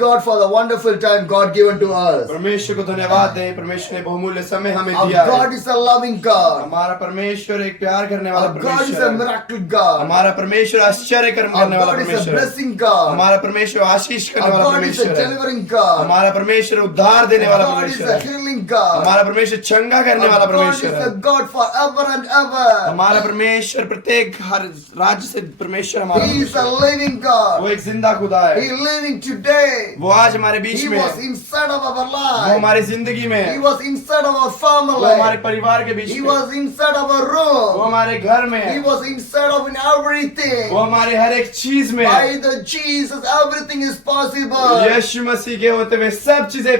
God for the wonderful time God given to us. परमेश्वर को धन्यवाद दें, परमेश्वर ने बहुमूल्य समय हमें Our दिया है। God is a loving God. हमारा परमेश्वर एक प्यार करने वाला Our God is परमेश्वर a है। miracle God. हमारा परमेश्वर आश्चर्य Our करने वाला God is a परमेश्वर है। blessing God. हमारा परमेश्वर आशीष करने Our वाला God is a परमेश्वर है। delivering God. हमारा परमेश्वर उद्धार देने Our वाला God is परमेश्वर a है। healing God. हमारा परमेश्वर चंगा करने वाला Our God is परमेश्वर है। a God forever and ever. हमारा परमेश्वर प्रत्येक हर राज्य से परमेश्वर हमारा He is a परमेश्वर है। living वो God. एक जिंदा खुदा He है। is living today. वो आज हमारे बीच He में was है। inside of our वो life. हमारी जिंदगी में He है। was inside of our वो हमारे family. परिवार के बीच He में है। was inside of our वो room. हमारे घर में He है। was inside of in everything. वो हमारे हर एक चीज में है। By the Jesus, everything is possible. यीशु मसीह के होते हुए सब चीजें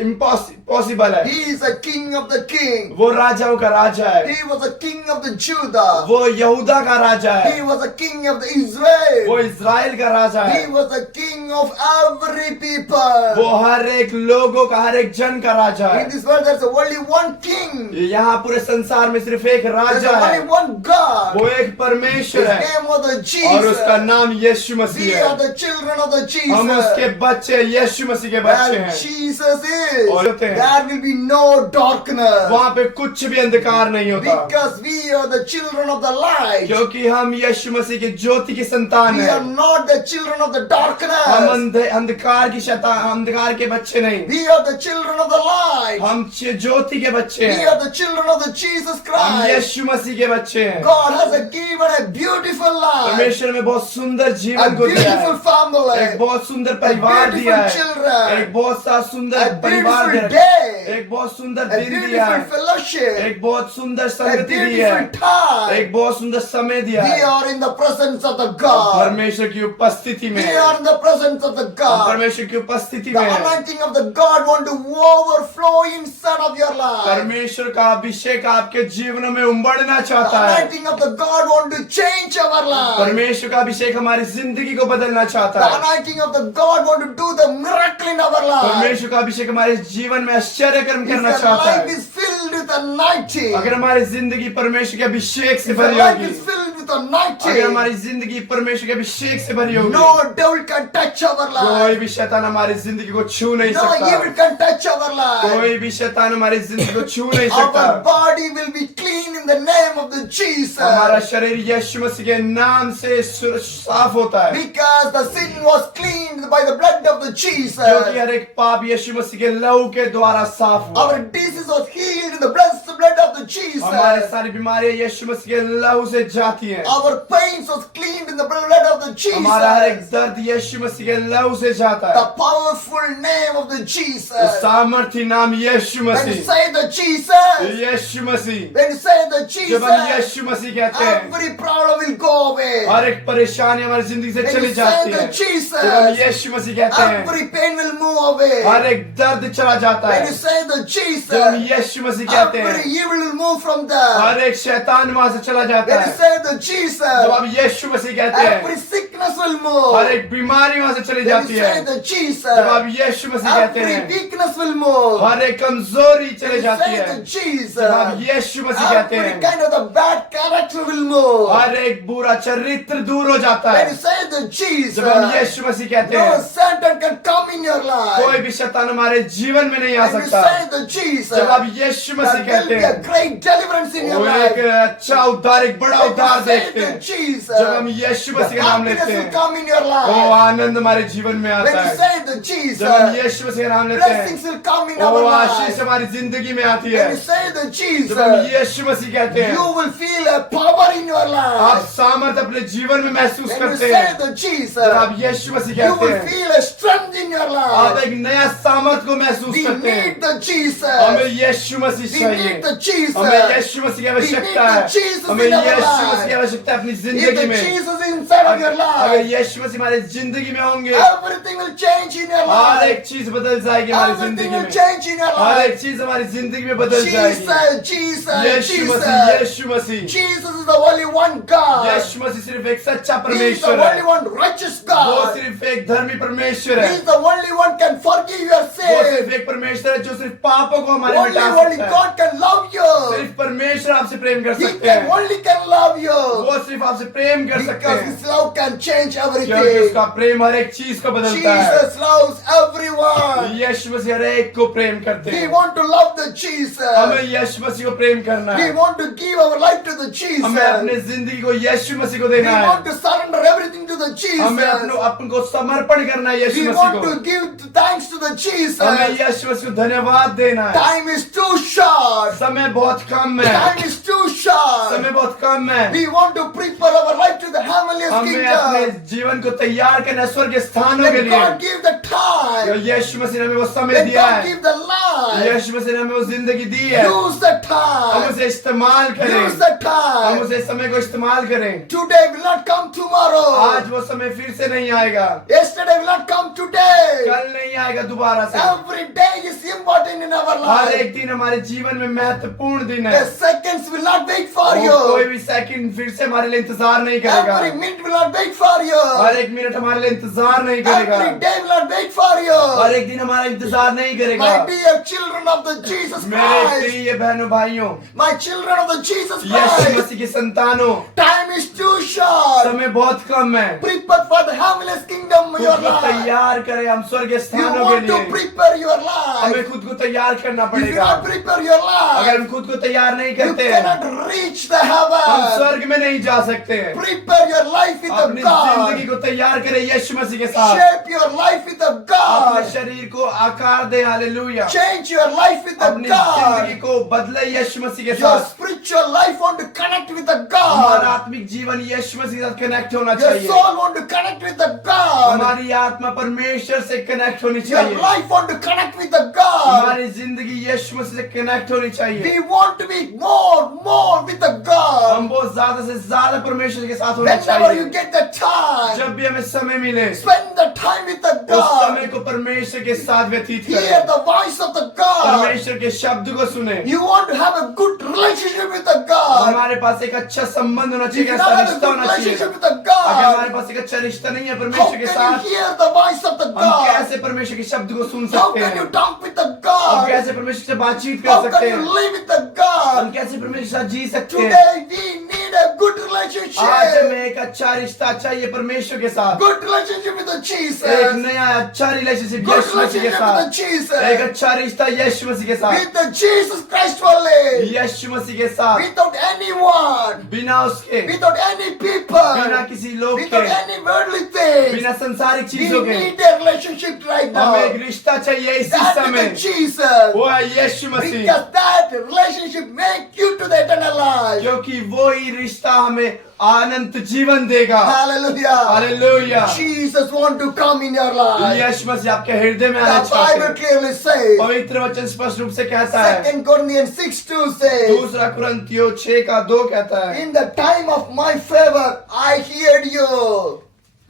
इम्पॉसिबल है। He is a king of the king. वो राजाओं का राजा है। He was a king of the Judah. वो यहूदा का राजा He है। was a king of the Israel. वो इज़राइल का राजा He है। was a king of every people. वो हर एक लोगों का, हर एक जन का राजा In है। this world, there's only one king. यहाँ पूरे संसार में सिर्फ एक There's राजा only है। one God. वो एक His परमेश्वर है name was the और Jesus. उसका नाम यीशु मसीह We है। are the children of the हम उसके Jesus. बच्चे, यीशु मसीह के बच्चे Where हैं। Jesus is, और होते हैं। there will be no darkness. वहाँ पे कुछ भी अंधकार नहीं होता, Because we are the children of the light. क्योंकि हम यीशु मसीह की ज्योति की संतान We हैं। are not the children of the हम darkness. अंधकार की शैतान, अंधकार के बच्चे नहीं, We are the children of the light. हम ज्योति के बच्चे We हैं। are the children of the Jesus हम Christ. यीशु मसीह के बच्चे हैं। God has given a beautiful life, परमेश्वर में बहुत सुंदर a जीवन को दिया है। beautiful family, एक बहुत सुंदर परिवार beautiful दिया है। children, एक बहुत सा a सुंदर परिवार beautiful दिया है। day, एक बहुत सुंदर a दिन दिया beautiful है। fellowship, एक बहुत सुंदर a संगति दी है। beautiful time. एक बहुत सुंदर समय दिया We है। are in the presence of the God. परमेश्वर की उपस्थिति में, We are in the presence of the हम God. परमेश्वर की उपस्थिति The में हैं। anointing of the God want to overflow inside of your life. परमेश्वर का अभिषेक आपके जीवन में उमड़ना The चाहता है। anointing of the God want to change our life. परमेश्वर का अभिषेक हमारी जिंदगी को बदलना चाहता The है। anointing of the God want to do the miracle in our life. परमेश्वर का अभिषेक हमारे जीवन में आश्चर्य कर्म If करना your चाहता life है। is filled with anointing, अगर हमारी जिंदगी परमेश्वर के अभिषेक से if your भरी life होगी, is filled with अगर anointing, हमारी जिंदगी परमेश्वर के अभिषेक से भरी होगी, no devil can touch our कोई life. भी शैतान हमारी जिंदगी को छू नहीं No सकता। evil can touch our life. कोई भी शैतान हमारी जिंदगी को छू नहीं सकता। Our body will be clean in the name of the Jesus. हमारा शरीर यीशु मसीह के नाम से साफ होता है, Because the sin was cleaned by the blood of the Jesus. क्योंकि हर एक पाप यीशु मसीह के लहू के द्वारा साफ हुआ। Our disease was healed in the blood of the Jesus. हमारे सारी बीमारियां यीशु मसीह के लहू से जाती हैं। Our pains was cleaned in the blood of the हमारा हर एक Jesus. दर्द यीशु मसीह के लहू से जाता The है। powerful name of the उस Jesus. सामर्थी नाम यीशु When you Masih, say the Jesus, Yeshu Masih, when you say the जब हम Jesus, यीशु मसीह कहते हैं, every problem will go away. हर एक परेशानी हमारी जिंदगी से When चली you जाती say है। the Jesus, जब हम यीशु मसीह कहते हैं, every pain will move away. हर एक दर्द चला जाता When है। you say the जब हम Jesus, यीशु मसीह कहते हैं, every evil will move from there. हर एक शैतान वहां से चला जाता When you है। say the जब Jesus, हम यीशु मसीह कहते every हैं, sickness will हर move. एक बीमारी वहां से चली When जाती you है। say the Jesus, जब आप यीशु मसीह कहते every हैं, weakness will move. हर एक कमजोरी When चली you जाती say है। the Jesus, जब आप यीशु मसीह कहते every हैं, kind of the bad character will move. हर एक बुरा चरित्र दूर हो जाता When है। you say the Jesus, जब हम यीशु मसीह कहते no हैं, Satan can come in your कोई life. भी शैतान हमारे जीवन में नहीं आ When you सकता। say the Jesus, जब आप यीशु मसीह there will कहते be a हैं, great deliverance in your वो life. एक अच्छा उद्धार, एक बड़ा उद्धार When you say देखते the हैं। Jesus, जब हम यीशु मसीह का नाम happiness लेते will हैं, come in your वो life. आनंद हमारे जीवन में When आता you है। say the Jesus, जब हम यीशु मसीह का नाम लेते हैं, blessings will come in वो our आशीष life. हमारी जिंदगी में आती है। When you say the Jesus, जब हम यीशु मसीह कहते हैं, you will feel a power in your आप life. सामर्थ अपने जीवन में महसूस When you करते say हैं। the जब Jesus, आप यीशु मसीह you कहते will हैं, feel a strength in your आप life. एक नया सामर्थ को महसूस We करते हैं। need the Jesus. हमें यीशु मसीह We चाहिए। need the Jesus. हमें यीशु मसीह की We आवश्यकता need है। the Jesus हमें in our यीशु life. मसीह की आवश्यकता है अपनी If जिंदगी the में। Jesus is inside of your अगर life, यीशु मसीह हमारी जिंदगी में होंगे, everything will change in your her life. एक चीज बदल जाएगी हमारी Everything जिंदगी will में। change in your her life. एक चीज हमारी जिंदगी में बदल जाएगी। Jesus, Jesus, Yeshu Masih, Jesus. Yeshu Masih, Jesus is the only one God. यीशु मसीह सिर्फ एक सच्चा He is the परमेश्वर है। only one righteous वो God. सिर्फ एक धर्मी परमेश्वर He है। is the only one can forgive your वो sin. सिर्फ एक परमेश्वर है जो सिर्फ पापों को हमारे Only मिटा only सकता है। God can love you. सिर्फ परमेश्वर आपसे प्रेम कर He सकते can हैं। only can love you. वो सिर्फ आपसे प्रेम कर सकते Because हैं, His love can change क्योंकि everything. उसका प्रेम हर एक चीज को बदलता है। Jesus loves everyone. यीशु मसीह हर एक को प्रेम करते We हैं। want to love the Jesus. हमें यीशु मसीह को प्रेम करना We है। want to give our life to the Jesus. हमें अपने जिंदगी को यीशु मसीह को We देना है। want to surrender everything to the हमें Jesus. अपन को समर्पण करना है यीशु We मसीह want को। to give thanks to the हमें Jesus. यीशु मसीह को धन्यवाद देना है। Time is too short. समय बहुत कम है। Time is too short. समय बहुत कम है। We want to prepare our life to the heavenliest हमें अपने kingdom. जीवन को तैयार करना है स्वर्ग के स्थानों के Let लिए। God give the time. यीशु मसीह ने हमें वो समय Let दिया God है। give the life. यीशु मसीह ने हमें वो जिंदगी दी है। Use the हम time. उसे इस्तेमाल करें। Use the हम time. उसे समय को इस्तेमाल करें। Today will not come tomorrow. आज वो समय फिर से नहीं आएगा। Yesterday will not come today. कल नहीं आएगा दोबारा से। Every day is important in our her life. एक दिन हमारे जीवन में महत्वपूर्ण दिन है। The seconds will not wait for वो कोई you. भी सेकंड फिर से हमारे लिए इंतजार नहीं करेगा। Every minute will not wait for you. हर एक मिनट हमारे लिए इंतजार नहीं करेगा। Every day will not wait for you. हर एक दिन हमारा इंतजार नहीं करेगा। My dear children of the Jesus मेरे Christ. प्रिय बहनों भाइयों, My children of the Jesus Yeshu Christ. मसीह के संतानों, Time is too short. समय बहुत कम है। Prepare for the heavenliest kingdom in your खुद को life. तैयार करें हम स्वर्ग के You स्थानों के want to लिए। prepare your हमें life. खुद को तैयार करना If you पड़ेगा। not prepare your अगर life, हम खुद को तैयार नहीं you करते cannot reach the हम heaven. स्वर्ग में नहीं जा सकते हैं। Prepare your life with the अपनी जिंदगी God. को तैयार करें यीशु मसीह के साथ। Shape your life with the अपने God. शरीर को आकार दे, hallelujah. Change your life with the अपनी जिंदगी God. को बदले यीशु मसीह के Your साथ। spiritual life want to connect with the हमारा God. आत्मिक जीवन यीशु मसीह के साथ कनेक्ट होना Your चाहिए। soul want to connect with the God. हमारी आत्मा परमेश्वर से कनेक्ट होनी Your चाहिए। life want to connect with the God. हमारी जिंदगी यीशु मसीह से कनेक्ट होनी चाहिए। We want to be more with the हम God. बहुत ज्यादा से ज्यादा परमेश्वर के साथ होना Whenever you चाहिए। get the time, जब भी हमें समय मिले spend the time with the उस समय God. को परमेश्वर के साथ व्यतीत Hear करें। the voice of the God. परमेश्वर के शब्द को सुने। You want to have a good relationship with the God. हमारे पास एक अच्छा संबंध होना If चाहिए, you ऐसा don't have a रिश्ता good होना चाहिए। relationship with the अगर हमारे God, पास एक अच्छा रिश्ता नहीं है how परमेश्वर के can साथ, you hear the voice of the हम God? कैसे परमेश्वर के शब्द को सुन How सकते can you हैं? talk with the हम God? कैसे परमेश्वर से बातचीत कर How सकते can you हैं? live with the हम God? कैसे परमेश्वर के साथ जी सकते हैं? Today we need a good आज relationship. हमें एक अच्छा रिश्ता चाहिए परमेश्वर के साथ। Good relationship with the Jesus. एक नया अच्छा रिलेशनशिप Good यीशु मसीह के relationship with the साथ। Jesus. एक अच्छा रिश्ता यीशु मसीह के साथ। With the Jesus Christ only. यीशु मसीह के साथ, Without anyone. बिना उसके, Without any बिना people. किसी लोग Without के, any worldly things. बिना संसारिक We चीजों के, need a relationship right now. हमें एक रिश्ता चाहिए इसी That with समय। the Jesus. वो है यीशु मसीह। Because that relationship make you to the eternal life. क्योंकि वो ही रिश्ता हमें अनंत जीवन देगा। Hallelujah. Hallelujah. Jesus want to come in your life. यीशु मसीह आपके हृदय में आना The Bible चाहते हैं। clearly says, पवित्र वचन स्पष्ट रूप से कहता है, 2 Corinthians 6:2 says, दूसरा कुरिन्थियों 6:2 कहता है, in the time of my favor, I heard you.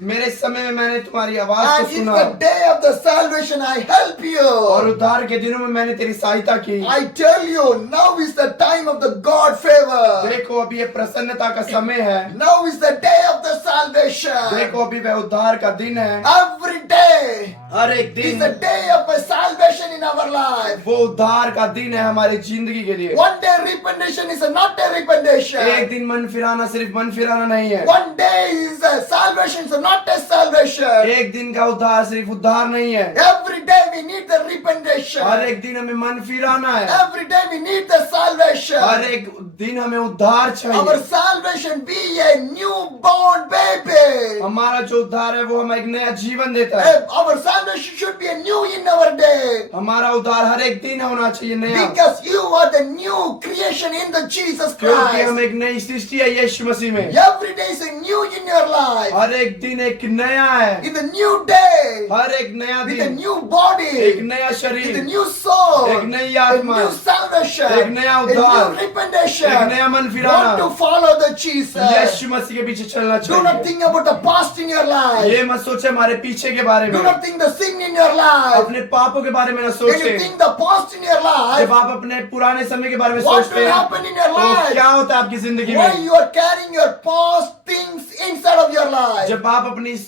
मेरे समय में मैंने तुम्हारी आवाज को And in सुना the day of the salvation, I help और you. उद्धार के दिनों में मैंने तेरी सहायता की। I tell you, now is the time of the God favor. देखो अभी ये प्रसन्नता का समय है। Now is the day of the salvation. देखो अभी वह उद्धार का दिन है। Every day हर एक is दिन the day of a salvation in our life. वो उद्धार का दिन है हमारी जिंदगी के लिए। One day repentation is not a repentation. एक दिन मन फिराना सिर्फ मन फिराना नहीं है। One day is a salvation is not a salvation. एक दिन का उद्धार सिर्फ उद्धार नहीं है। Every day we need the repentation. हर एक दिन हमें मन फिराना है। Every day we need the salvation. हर एक दिन हमें उद्धार Our चाहिए। salvation be a newborn baby. हमारा जो उद्धार है वो हमें एक नया जीवन देता है। Our salvation should be a new in our day. हमारा उद्धार हर एक दिन होना चाहिए नया, Because you are the new creation in the Jesus क्योंकि हम Christ. एक नई सृष्टि है यीशु मसीह में। Every day is a new in your life. हर एक दिन एक नया है। In the new day. हर एक नया With a दिन, new body. एक नया With a शरीर, new soul. एक नई A आत्मा, new salvation. एक नया A उद्धार, new repentation. एक नया मन फिराना। Want to follow the Jesus. यीशु मसीह के पीछे चलना Do not चाहिए। think about the past in your life. ये मत सोचे हमारे पीछे के बारे Do में, not think the sin in your life. अपने पापों के बारे में न When सोचे। you think the past in your life, जब आप अपने पुराने समय के बारे में what सोचते will हैं happen in your तो life? क्या होता है आपकी जिंदगी Why में? you are carrying your past things inside of your life? जब आप अपनी इस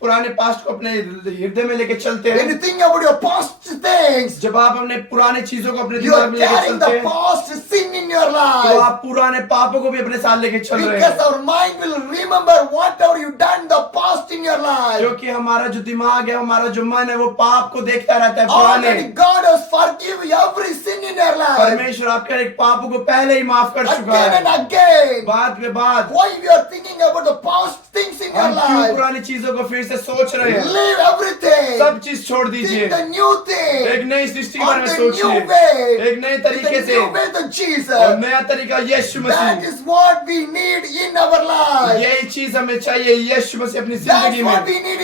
पुराने पास्ट को अपने हृदय में लेके चलते When you हैं, think about your past things, जब आप अपने पुराने चीजों को अपने you दिमाग are में लेके carrying चलते the हैं, past sin in your तो life. आप पुराने पापों को भी अपने साथ लेके चल रहे Because हैं, our mind will remember whatever you done in the past in your life. क्योंकि हमारा जो दिमाग है, हमारा जो मन है, वो पाप को देखता रहता है पुराने। Already God has forgiven every sin in your life. परमेश्वर आपके एक पापों को पहले ही माफ कर चुका Again है, and again. बात पे बात। Why we are thinking about the past things in your हम क्यों life? पुरानी चीजों को फिर से सोच रहे हैं? Leave everything. सब चीज छोड़ दीजिए, Think the new thing. एक नई सृष्टि के बारे On में the new सोचिए, way. एक नए तरीके The से, new way to और Jesus. नया तरीका यीशु That Masih. is what we need in our life. यही चीज हमें चाहिए यीशु मसीह अपनी That's जिंदगी what में। we need in